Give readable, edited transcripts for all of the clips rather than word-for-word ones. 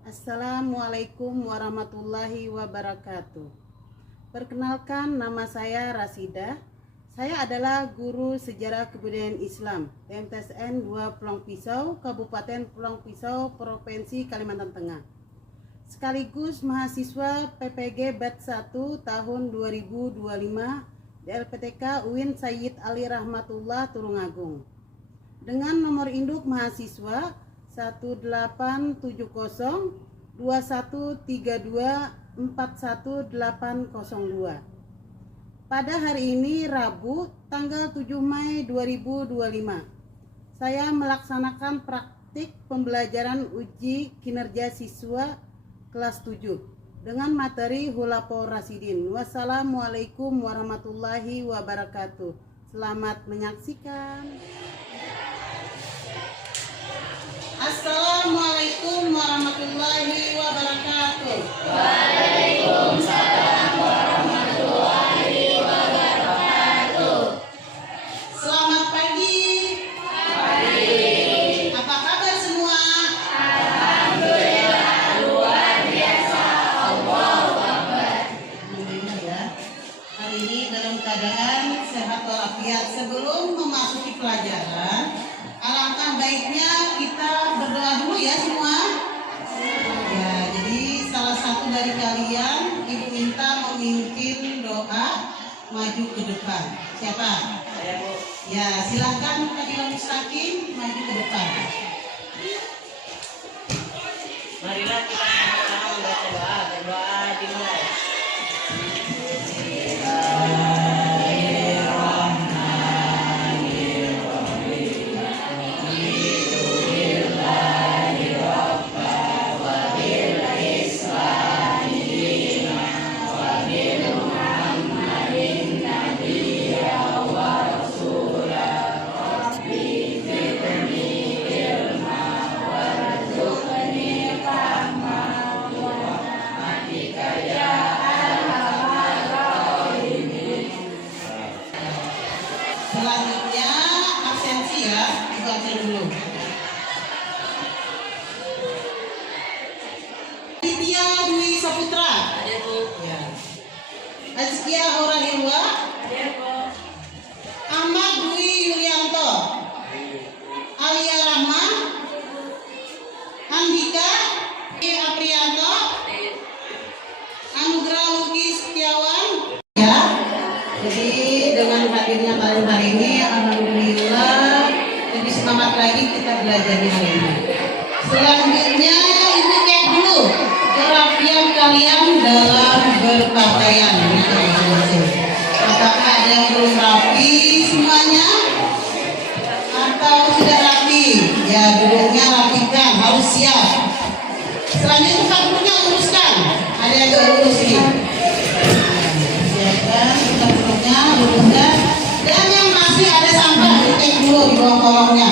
Assalamualaikum warahmatullahi wabarakatuh. Perkenalkan, nama saya Rasida. Saya adalah guru Sejarah Kebudayaan Islam TMTSN 2 Pulang Pisau, Kabupaten Pulang Pisau, Provinsi Kalimantan Tengah. Sekaligus mahasiswa PPG Batch 1 tahun 2025 di LPTK UIN Sayyid Ali Rahmatullah Tulungagung. Dengan nomor induk mahasiswa 18702132410802. Pada hari ini Rabu tanggal 7 Mei 2025, saya melaksanakan praktik pembelajaran uji kinerja siswa kelas 7 dengan materi Khulafaur Rasyidin. Wassalamualaikum warahmatullahi wabarakatuh. Selamat menyaksikan. Assalamualaikum warahmatullahi wabarakatuh. Waalaikumsalam warahmatullahi wabarakatuh. Selamat pagi. Pagi. Apa kabar semua? Alhamdulillah luar biasa. Allahu Akbar. Alhamdulillah ya. Hari ini dalam keadaan sehat walafiat. Sebelum memasuki pelajaran, alangkah baiknya kita berdoa dulu ya semua. Ya, jadi salah satu dari kalian Ibu minta memimpin doa maju ke depan. Siapa? Saya, Bu. Ya, silakan Fadilul Mustaqim maju ke depan. Marilah kita sama-sama membaca doa. Berdoa dimulai. Selanjutnya absensi ya, dibaca dulu. Aditya Dwi Saputra. Ada, Bu. Ya. Azkia Aurahilwa. Ada, Bu. Ahmad Dwi Yulianto. Alia Rahma. Andika Aprianto. Anugrah Luki Setiawan. Ya. Jadi dengan hadirnya kalian hari ini, alhamdulillah lebih semangat lagi kita belajarnya hari ini. Selanjutnya Ibu cek dulu kerapian kalian dalam berpakaian. Apakah ada yang belum rapi semuanya? Atau sudah rapi? Ya, duduknya rapikan, harus siap. Selanjutnya tempat duduknya luruskan. Ada yang gak lurus nih? Siapkan tempat duduknya, luruskan. Dan yang masih ada sampah, dicek dulu di bawah kolongnya.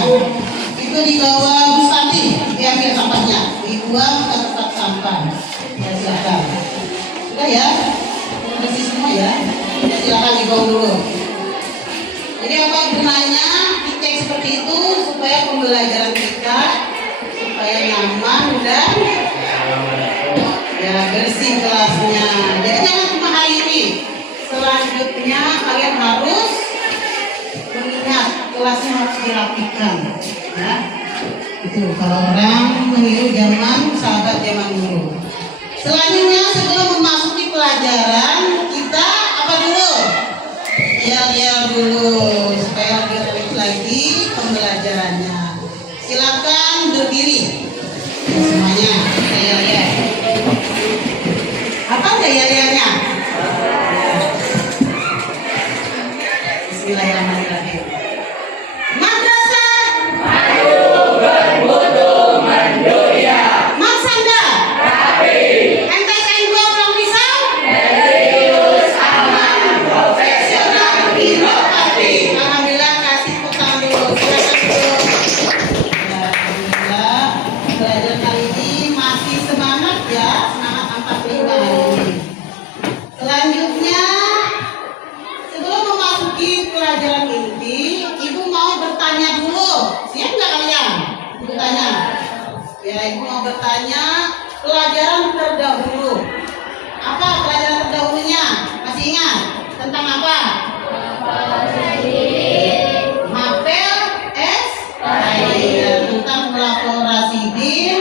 Itu di bawah Gustati, diambil sampahnya, dibuang ke tempat sampah. Ya, silakan. Sudah ya? Bersih semua ya? Ya, silakan dibuang dulu. Jadi apa gunanya dicek seperti itu supaya pembelajaran kita supaya nyaman dan ya bersih kelasnya. Jadi jangan cuma hari ini. Selanjutnya kalian harus mengingat kelasnya harus dirapikan. Ya, itu kalau orang meniru zaman sahabat zaman dulu. Selanjutnya sebelum memasuki pelajaran kita apa dulu? Yel-yel dulu supaya lebih relaks lagi pembelajarannya. Silakan berdiri. Ya, semuanya kita yel-yel. Apa enggak yel-yelnya? Bismillahirrahmanirrahim. Madrasah Bermutu mendunia. Maksanda Rapi. MTSN 2 Pulang Pisau Serius aman profesional inovasi. Alhamdulillah, kasih tepuk tangan dulu. Silakan dulu. Ya, alhamdulillah belajar kali ini masih semangat ya, semangat 45 hari ini. Selanjutnya sebelum memasuki pelajaran inti, Ibu mau bertanya dulu. Siap nggak kalian? Ibu tanya. Ya, Ibu mau bertanya pelajaran terdahulu. Apa pelajaran terdahulunya? Masih ingat? Tentang apa? Mapel S. Tentang pelapor Rasidin.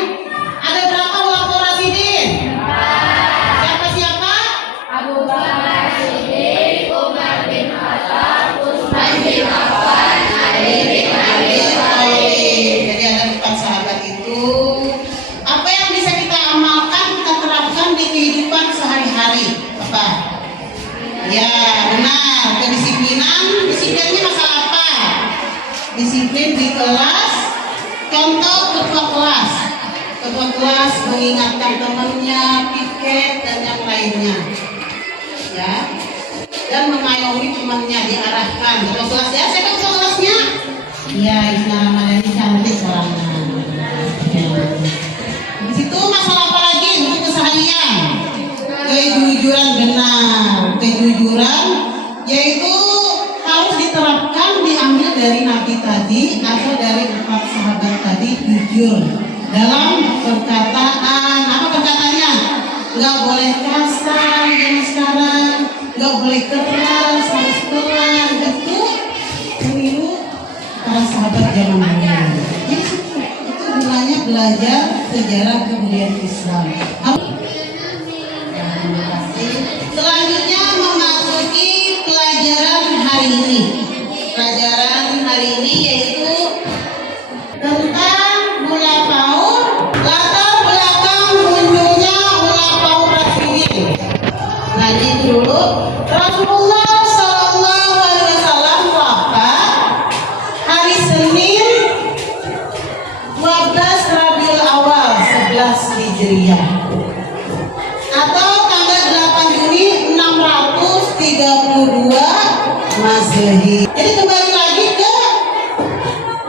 Ada berapa pelapor Rasidin? Siapa? Abu Bakar Siddiq, Umar bin Khattab, Utsman bin Affan, Ali bin Abi Thalib. Jadi ada 4 sahabat itu. Apa yang bisa kita amalkan, kita terapkan di kehidupan sehari-hari? Apa? Ya, benar. Kedisiplinan. Disiplinnya masalah apa? Disiplin di kelas. Contoh ketua kelas. Ketua kelas mengingatkan temannya, piket dan yang lainnya. Ya. Dan mengayomi temannya, diarahkan. Ketua kelas ya, saya ketua kelasnya. Ya, Isna Ramadhani cantik orangnya. Di situ masalah apa lagi untuk keseharian? Kejujuran, benar. Kejujuran yaitu harus diterapkan, diambil dari Nabi tadi atau dari 4 sahabat tadi, jujur dalam perkataan. Apa perkataannya? Nggak boleh kasar zaman sekarang, nggak boleh keras, harus pelan. Itu meniru para sahabat zaman dahulu. Itu gunanya belajar sejarah kebudayaan Islam. Selanjutnya memasuki pelajaran hari ini. Pelajaran hari ini yaitu tentang Khulafaur, latar belakang munculnya Khulafaur Rasyidin. Nah, itu dulu. Rasulullah Shallallahu Alaihi Wasallam wafat hari Senin 12 Rabiul Awal 11 Hijriah atau tanggal 8 Juni 632 Masehi. Jadi kembali lagi ke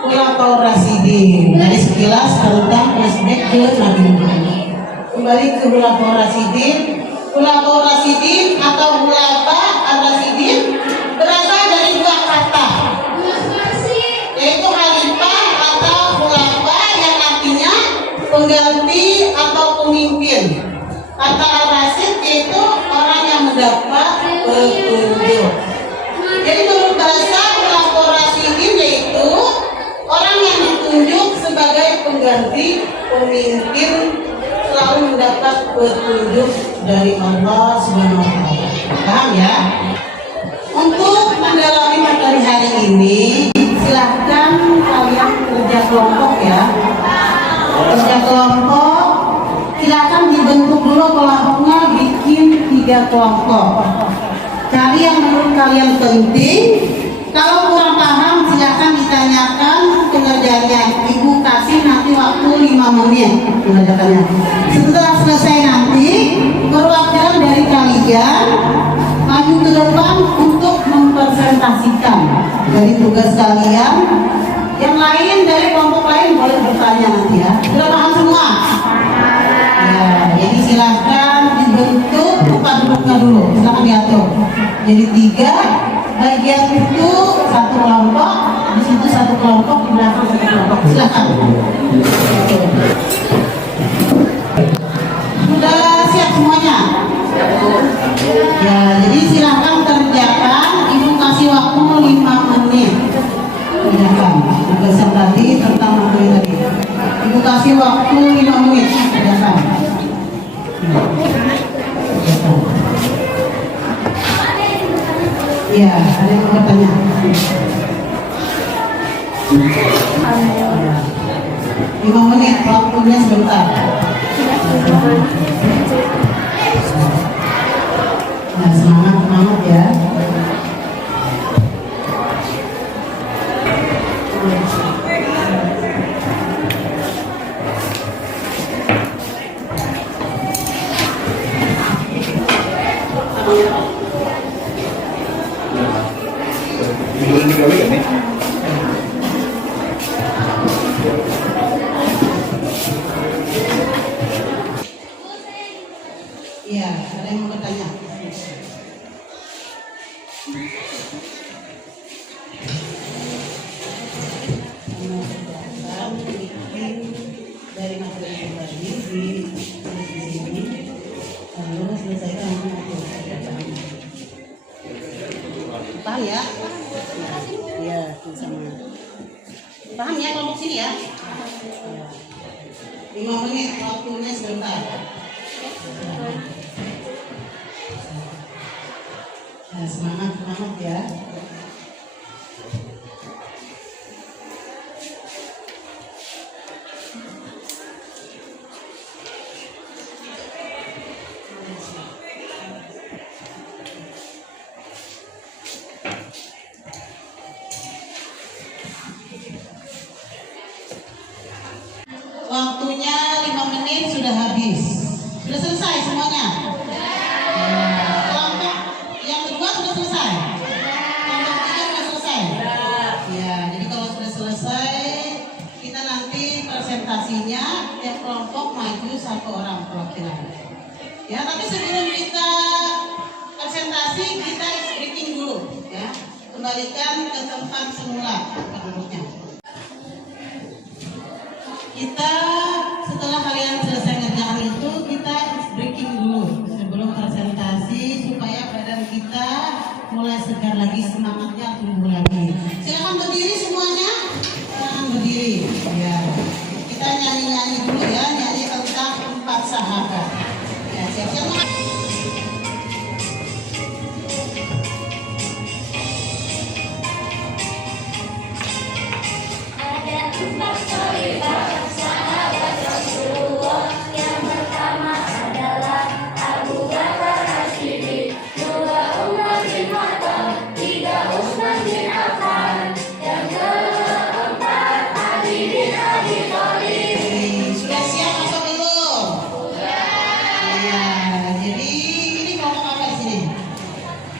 Khulafaur Rasyidin. Dari sekilas tentang flashback ke Nabi Muhammad. Kembali ke Khulafaur Rasyidin. Khulafaur Rasyidin atau Khulafa Ar-Rasyidin berasal dari 2 kata, yaitu khalifah atau khulafa yang artinya pengganti atau pemimpin. Kata Ar-Rasyid yaitu orang yang mendapat petunjuk. Jadi menurut bahasa Khulafaur Rasyidin yaitu orang yang ditunjuk sebagai pengganti pemimpin, selalu mendapat petunjuk dari Allah Subhanahu wa Ta'ala. Paham ya? Untuk mendalami materi hari ini, silahkan kalian kerja kelompok ya. Kerja kelompok, silahkan dibentuk dulu kelompoknya, bikin 3 kelompok. Cari yang menurut kalian penting. Kalau kurang paham, silahkan ditanyakan pengerjaannya. Ibu kasih nanti waktu 5 menit pengerjaannya. Setelah selesai nanti, perwakilan dari kalian maju ke depan untuk mempresentasikan dari tugas kalian. Yang lain dari kelompok lain boleh bertanya nanti ya. Sudah paham semua? Ya, jadi silahkan dibentuk tempat duduknya dulu. Silahkan diatur. Jadi 3 bagian itu 1 kelompok, di situ 1 kelompok, di belakang 1 kelompok. Silahkan. Sudah siap semuanya? Ya, jadi silahkan kerjakan. Ibu kasih waktu 5 menit. Kerjakan. Tugasan tadi tentang materi tadi. Ibu kasih waktu 5 menit. Kerjakan. Ya, ada yang mau bertanya? 5 menit, waktunya sebentar. Nah, semangat ya. Boleh digawe gak nih? Iya, ada yang mau bertanya? Dari materi tadi di 5 menit waktunya sebentar. Nah, semangat ya. Waktunya 5 menit sudah habis. Sudah selesai semuanya? Kelompok yang kedua sudah selesai? Kelompok ketiga sudah selesai? Ya, jadi kalau sudah selesai, kita nanti presentasinya tiap kelompok maju 1 orang perwakilan. Ya, tapi sebelum kita presentasi, kita breaking dulu ya. Kembalikan ke tempat semula duduknya. Kita setelah kalian selesai ngerjakan itu, kita breaking dulu sebelum presentasi supaya badan kita mulai segar lagi, semangatnya tumbuh lagi. Silakan berdiri semuanya. Silakan berdiri. Ya. Kita nyanyi-nyanyi dulu ya, nyanyi tentang 4 sahabat. Ya, siap-siap. Ada 4 khalifah sahabat Rasulullah. Yang pertama adalah Abu Bakar As-Siddiq, 2 Umar bin Khattab, 3 Utsman bin Affan, yang keempat Ali bin Abi Thalib. Sudah siap atau belum? Ya, jadi ini kelompok apa di sini?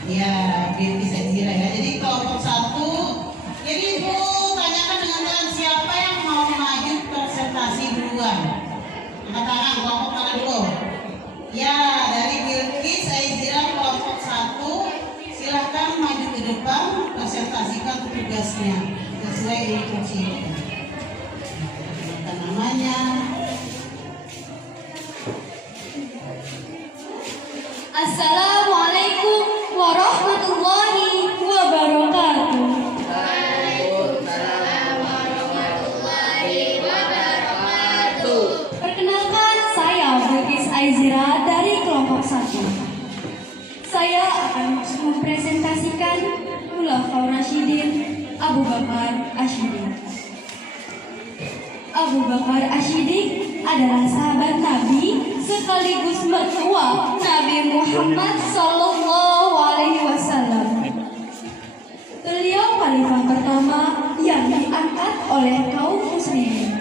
Ya, biar bisa dikira ya. Jadi kelompok 1. Jadi Ibu tanyakan dengan kalian siapa yang mau maju presentasi duluan. Angkat tangan, kelompok mana dulu? Ya, dari Bilqis Aizira kelompok 1. Silahkan maju ke depan, presentasikan tugasnya sesuai instruksi. Dan namanya. Assalamualaikum warahmatullahi wabarakatuh. Perkenalkan, saya Bilqis Aizira dari kelompok 1. Saya akan mempresentasikan Khulafaur Rasyidin Abu Bakar As-Siddiq. Abu Bakar As-Siddiq adalah sahabat Nabi sekaligus mertua Nabi Muhammad SAW. Beliau khalifah pertama yang diangkat oleh kaum muslimin.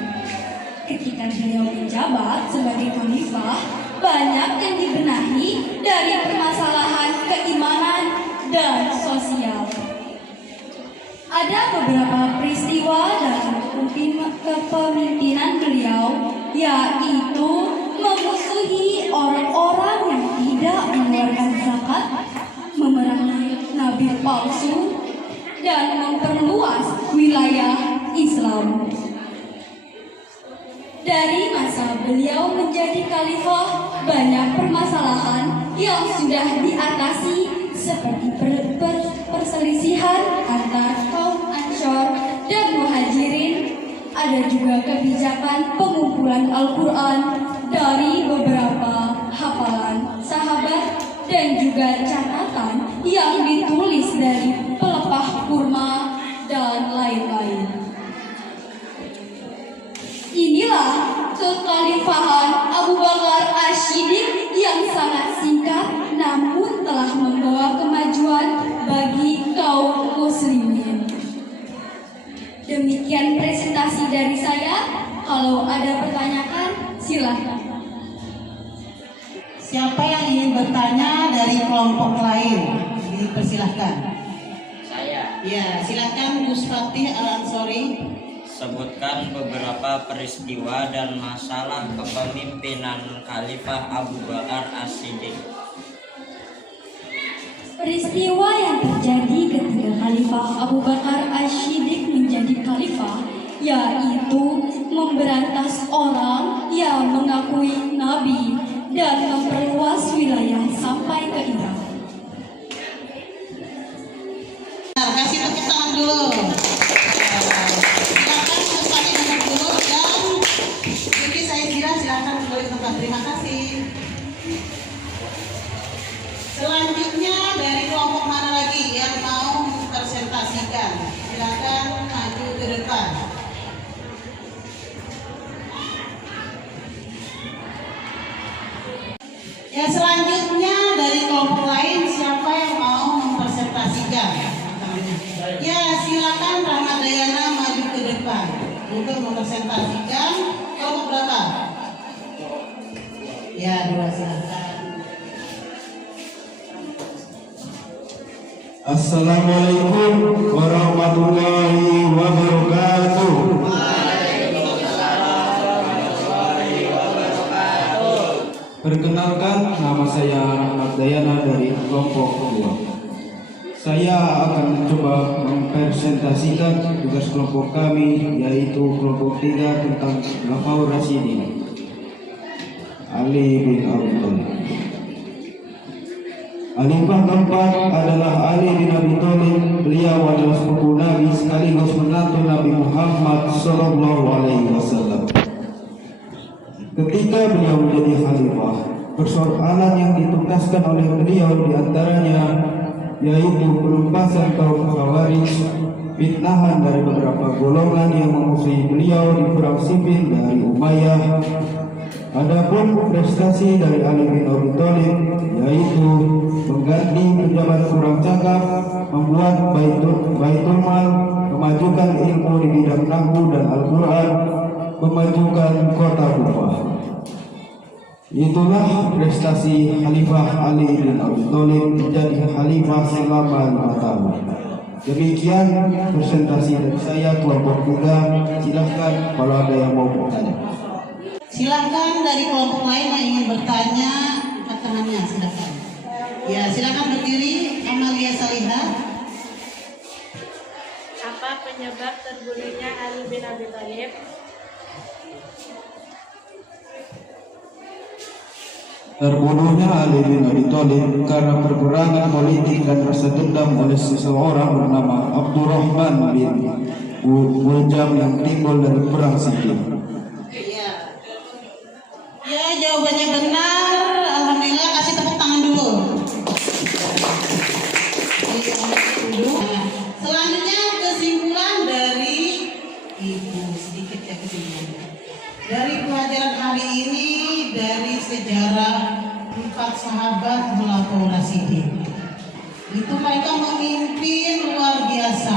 Ketika beliau menjabat sebagai khalifah, banyak yang dibenahi dari permasalahan keimanan dan sosial. Ada beberapa peristiwa dalam kepemimpinan beliau, yaitu memusuhi orang-orang yang tidak mengeluarkan zakat, memerangi nabi palsu, dan memperluas wilayah Islam. Dari masa beliau menjadi khalifah, banyak permasalahan yang sudah diatasi seperti perselisihan antar kaum Ansor dan Muhajirin. Ada juga kebijakan pengumpulan Al-Quran dari beberapa hafalan sahabat dan juga catatan yang ditulis dari pelepah kurma dan lain-lain. Inilah kekhalifahan Abu Bakar As-Siddiq yang sangat singkat namun telah membawa kemajuan bagi kaum muslimin. Demikian presentasi dari saya. Kalau ada pertanyaan, silakan. Siapa yang ingin bertanya dari kelompok lain? Dipersilahkan. Saya. Ya, silakan Gus Fatih Al-Ansori. Sebutkan beberapa peristiwa dan masalah kepemimpinan Khalifah Abu Bakar As-Siddiq. Peristiwa yang terjadi ketika Khalifah Abu Bakar As-Siddiq menjadi khalifah yaitu memberantas orang yang mengakui Nabi dan memperluas wilayah sampai ke Irak. Nah, kasih tepuk tangan dulu. Silakan Gus Fatih duduk dulu dan Bilqis Aizira silakan kembali ke tempat. Terima kasih. Selanjutnya dari kelompok mana lagi yang mau mempresentasikan? Silakan maju ke depan. Ya, selanjutnya dari kelompok lain siapa yang mau mempresentasikan? Ya, silakan Ramadayana maju ke depan untuk mempresentasikan kelompok berapa? Ya, 2 silakan. Assalamualaikum warahmatullahi wabarakatuh. Perkenalkan, nama saya Ahmad Dayana dari kelompok 2. Saya akan mencoba mempresentasikan tugas kelompok kami, yaitu kelompok 3 tentang Khulafaur Rasyidin Ali bin Abi Thalib. Khalifah keempat adalah Ali bin Abi Thalib. Beliau adalah sepupu Nabi sekaligus menantu Nabi Muhammad SAW. Ketika beliau menjadi khalifah, persoalan yang dituntaskan oleh beliau diantaranya yaitu penumpasan kaum Khawarij, fitnahan dari beberapa golongan yang memusuhi beliau di perang sipil dari Umayyah. Adapun prestasi dari Ali bin Abi Thalib yaitu mengganti pejabat kurang cakap, membuat baitul mal, memajukan ilmu di bidang nahwu dan Al-Quran, memajukan kota Kufah. Itulah prestasi Khalifah Ali bin Abi Thalib menjadi khalifah selama 5 tahun. Demikian presentasi dari saya kelompok 3. Silahkan kalau ada yang mau bertanya. Silakan dari kelompok lain yang ingin bertanya, angkat tangannya, silakan. Ya, silakan berdiri. Amalia Salihah. Apa penyebab terbunuhnya Ali bin Abi Thalib? Terbunuhnya Ali bin Abi Thalib karena perperangan politik dan rasa dendam oleh seseorang bernama Abdurrahman bin Muljam yang timbul dari perang sipil. Ya, jawabannya benar. Alhamdulillah, kasih tepuk tangan dulu. Selanjutnya kesimpulan dari Ibu, sedikit ya kesimpulan. Dari pelajaran hari ini, dari sejarah 4 sahabat Khulafaur Rasyidin. Itu mereka memimpin luar biasa.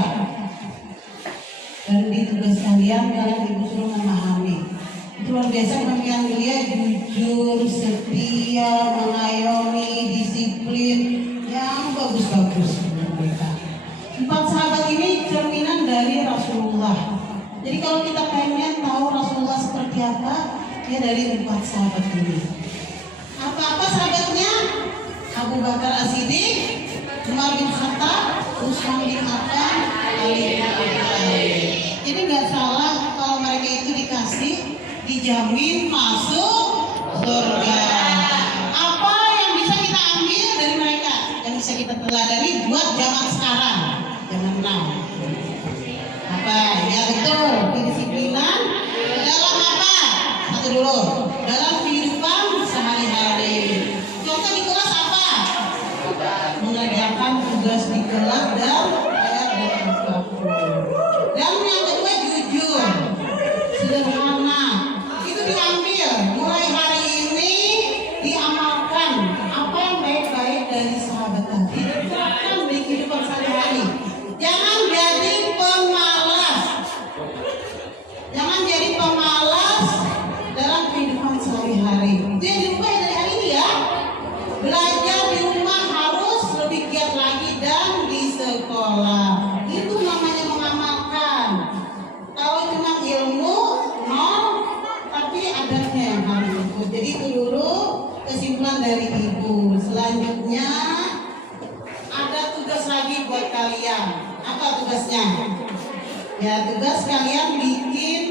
Dan di tugas kalian ibu suruh memahami. Luar biasa pemilihan dia jujur, setia, mengayomi, disiplin yang bagus-bagus mereka. 4 sahabat ini cerminan dari Rasulullah. Jadi kalau kita pengen tahu Rasulullah seperti apa, ya dari 4 sahabat ini. Apa-apa sahabatnya? Abu Bakar As-Siddiq, Umar bin Khattab, Utsman bin Affan, Ali bin Abi Thalib. Jadi nggak salah kalau mereka itu dikasih dijamin masuk surga. Apa yang bisa kita ambil dari mereka? Yang bisa kita teladani buat zaman sekarang, zaman now. Apa? Ya betul, kedisiplinan dalam apa? Satu dulu, dalam kehidupan sehari-hari. Contoh di kelas apa? Mengerjakan tugas di kelas dan dan yang kedua jujur, sederhana. Diambil mulai hari ini, diamalkan apa yang baik-baik dari sahabat tadi, diterapkan di kehidupan sehari-hari. Jangan jadi pemalas, jangan jadi pemalas dalam kehidupan sehari-hari. Itu yang dirubah dari hari ini ya. Belajar di rumah harus lebih giat lagi dan di sekolah. Itu namanya mengamalkan. Kalau cuma ilmu nol, tapi adabnya yang harus ikut. Jadi itu dulu kesimpulan dari ibu. Selanjutnya ada tugas lagi buat kalian. Apa tugasnya? Ya, tugas kalian bikin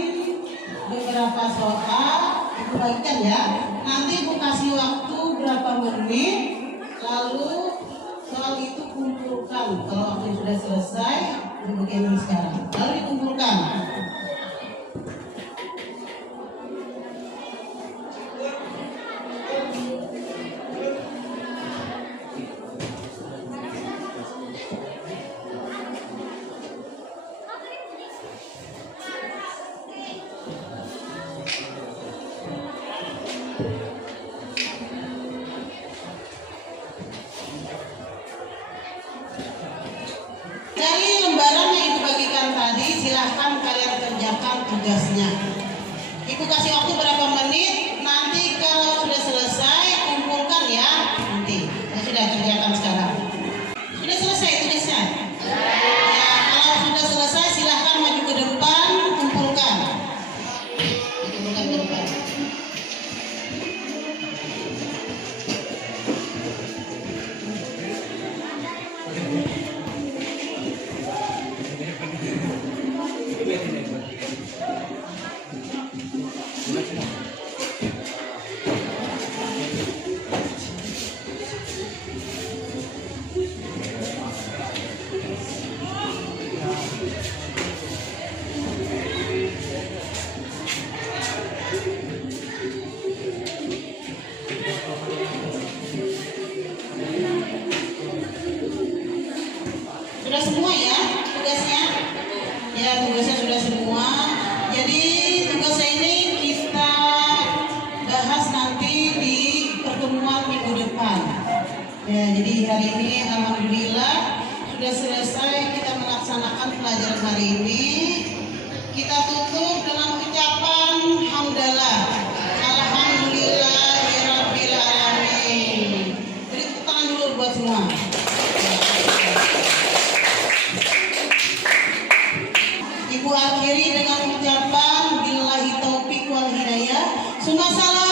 beberapa soal, ibu bagikan ya. Nanti ibu kasih waktu berapa menit, lalu soal itu kumpulkan. Kalau waktu sudah selesai, ibu begini sekarang. Lalu dikumpulkan. pertemuan minggu depan. Ya, jadi hari ini alhamdulillah sudah selesai kita melaksanakan pelajaran hari ini. Kita tutup dengan ucapan hamdalah. Alhamdulillahirabbil alamin. Beri tepuk tangan dulu buat semua. Ibu akhiri dengan ucapan billahi taufiq wal hidayah. Summa salam.